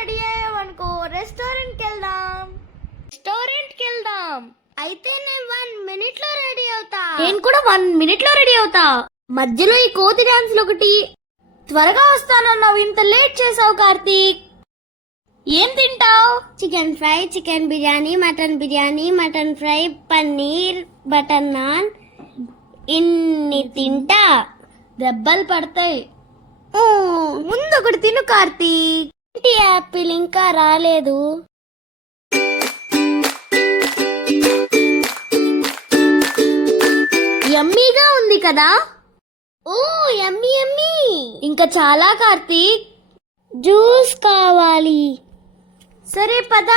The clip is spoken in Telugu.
రెడీ అయ్యావనుకో రెస్టారెంట్కి వెళ్దాం. అయితే నేను 1 minute లో రెడీ అవుతా. నేను కూడా 1 minute లో రెడీ అవుతా. మధ్యలో ఈ కోతి డాన్స్లు ఒకటి. త్వరగా వస్తానన్నావు, ఇంత లేట్ చేసావు కార్తీక్. ఏం తింటావు? Chicken fry, chicken biryani, mutton biryani, mutton fry, paneer, butter non, ఇన్ని తింటా. దెబ్బలు పడతాయి. ముందు ఒకటి తిను కార్తీక్. ఏంటి యాపిల్ ఇంకా రాలేదు? యమ్మీగా ఉంది కదా? ఓ యమ్మీ యమ్మీ. ఇంకా చాలా కార్తీక్. జ్యూస్ కావాలి. సరే పద.